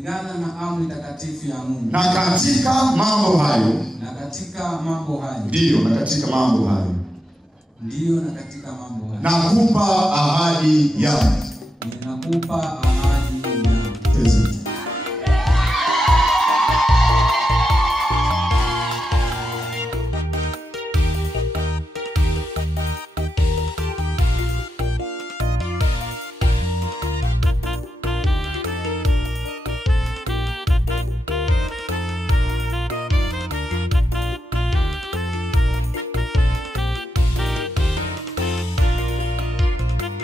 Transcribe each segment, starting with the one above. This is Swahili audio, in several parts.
kulingana na amri takatifu ya Mungu. Na katika mambo hayo, na katika mambo hayo, ndio na katika mambo hayo, ndio na katika mambo hayo, nakupa ahadi yangu. Ninakupa ahadi yangu. Present.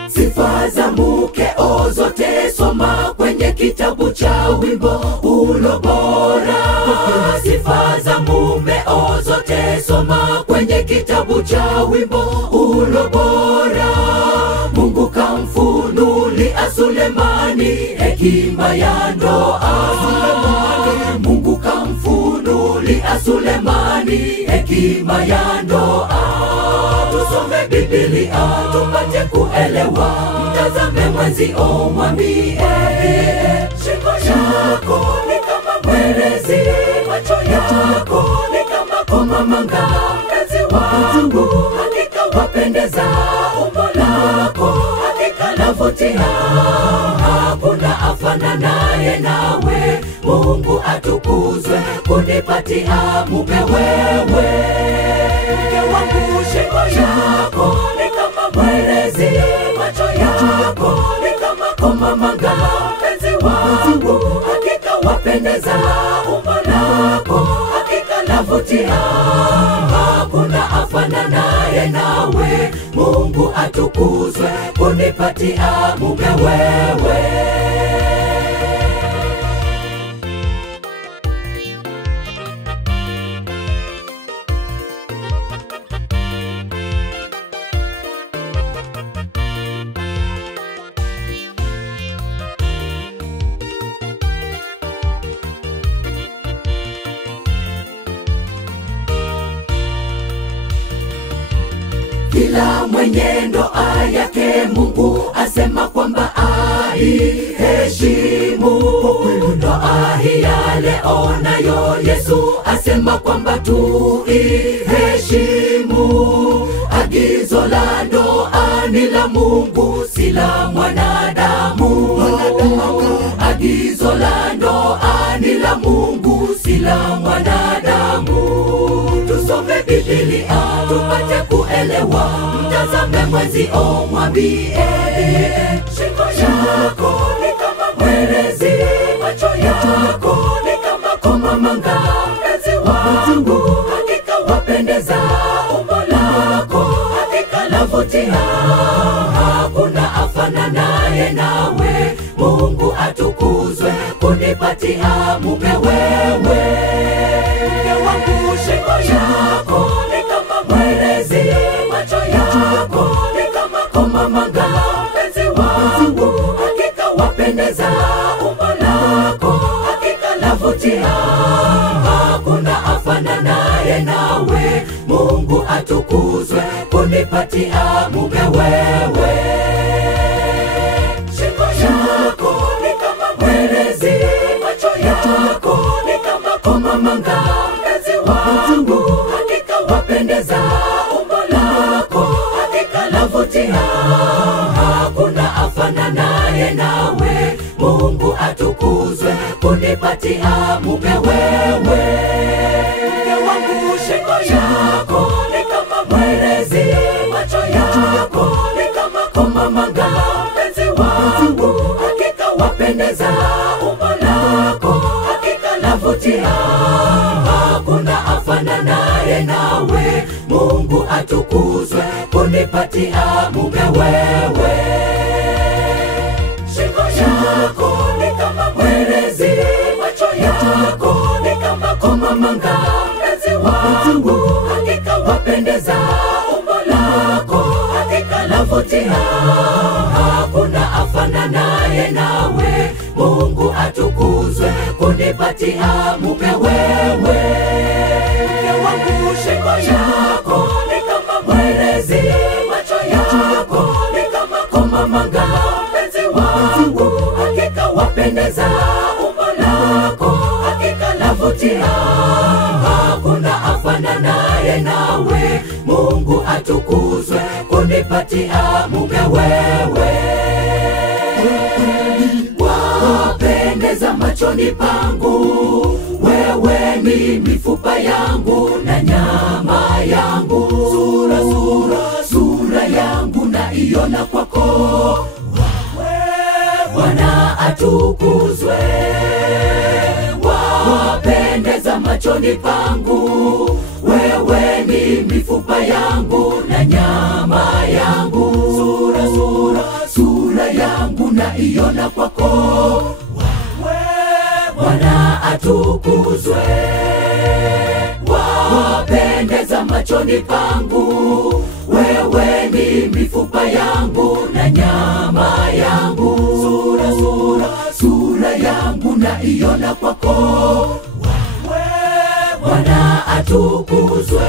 Sifa za mkeo zote soma kwenye kitabu cha wimbo ulo bora. Sifa za mumeo zote soma kwenye kitabu cha wimbo ulo bora. Mungu kamfunulia Sulemani hekima ya ndoa. Mungu kamfunulia Sulemani hekima ya ndoa. Tusome Biblia tupate kuelewa. Mtazame mwenzio mwambie, shingo yako ni kama mwerezi, macho yako ni kama komamanga. Mpenzi wangu hakika wapendeza, umbo lako hakika lavutia. Hakuna afananaye nawe, Mungu atukuzwe kunipatia mume wewe. Mke wangu shingo yako ni kama mwerezi, macho yako ni kama komamanga. Mpenzi wangu hakika wapendeza, umbo lako hakika lavutia. Hakuna afananaye nawe, Mungu atukuzwe kunipatia mume wewe. Kila mwenye ndoa yake Mungu asema kwamba aiheshimu. Ndoa hii ya leo nayo Yesu asema kwamba tuiheshimu. Agizo la ndoa ni la Mungu, si la mwanadamu. Agizo la ndoa ni la Mungu, si la mwanadamu. Tusome Biblia tupate kuelewa. Mtazame mwenzio mwambie, shingo yako ni kama mwerezi, macho yako ni kama komamanga. Mpenzi wangu hakika wapendeza, umbo lako hakika lavutia. Hakuna afananaye nawe, Mungu atukuzwe kunipatia mume wewe. Mke wangu shingo yako ni kama mwerezi, macho yako ni kama komamanga. Mpenzi wangu hakika wapendeza, umbo lako hakika lavutia. Hakuna afananaye nawe, Mungu atukuzwe kunipatia mume wewe. Shingo yako ni kama mwerezi, macho yako ni kama komamanga. Mpenzi wangu hakika wapendeza, umbo lako hakika lavutia. Hakuna afananaye nawe, Mungu atukuzwe kunipatia mume wewe. Mke wangu shingo yako ni kama mwerezi, macho yako ni kama komamanga. Mpenzi wangu hakika wapendeza, umbo lako hakika lavutia. Hakuna afananaye nawe, Mungu atukuzwe kunipatia mume wewe. Shingo yako ni kama mwerezi, macho yako ni kama komamanga. Mpenzi wangu hakika wapendeza, umbo lako hakika lavutia. Hakuna afananaye nawe, Mungu atukuzwe kunipatia mume wewe. Mke wangu shingo yako ni kama mwerezi, macho yako ni kama komamanga. Mpenzi wangu hakika wapendeza, umbo lako kuvutia, hakuna afananaye nawe. Mungu atukuzwe kunipatia mume wewe. Wapendeza machoni pangu, wewe ni mifupa yangu na nyama yangu. Sura yangu naiona kwako, Bwana atukuzwe. Wapendeza machoni pangu, wewe ni mifupa yangu na nyama yangu. Sura yangu naiona kwako, Bwana atukuzwe. Wapendeza machoni pangu, wewe ni mifupa yangu na nyama yangu. Sura yangu naiona kwako, Bwana atukuzwe.